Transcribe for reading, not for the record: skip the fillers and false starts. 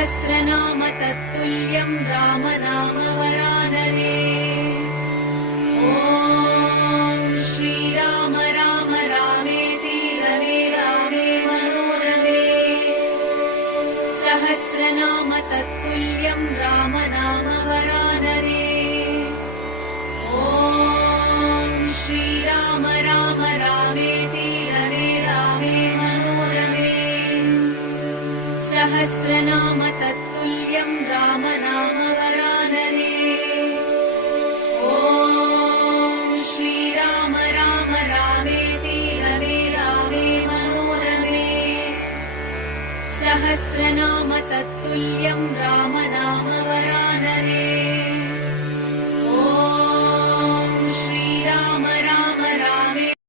सहस्रनाम तत्तुल्यं राम नाम वरानने। ॐ श्रीराम राम रामेति रमे रामे मनोरमे। सहस्रनाम तत्तुल्यं राम नाम वरानने। ॐ श्रीराम राम रामेति रमे रामे मनोरमे। सहस्र